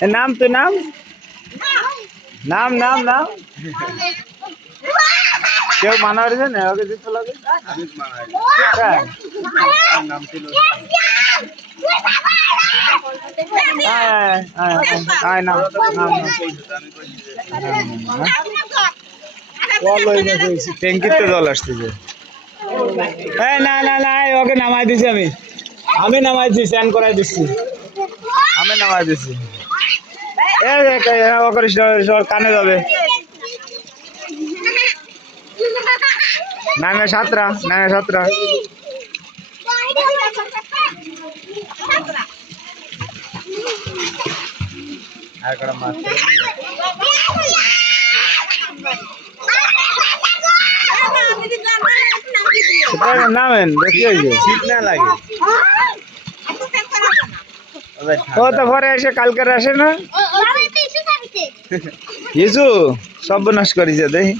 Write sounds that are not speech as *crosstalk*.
নাম তুই, নাম? নাম নাম নাম? কেউ মানা করেছে? না ওকে দিতে লাগে হয়ে ট্যাঙ্কিতে জল আসতেছে এই না না না ওকে নামাই দিছি আমি। আমি নামাই দিছি স্নান করাই দিচ্ছি আমি নামাই দিছি। করিস কানে যাবে। নামে সাতরা নামে সাতরা। আর কটা মাছ নামেন দেখি হয়েছে শীত না লাগে? ও তো পরে এসে কালকের আসে না? *laughs* ইসু সর্বনাশ নাশ করেছে দেখি।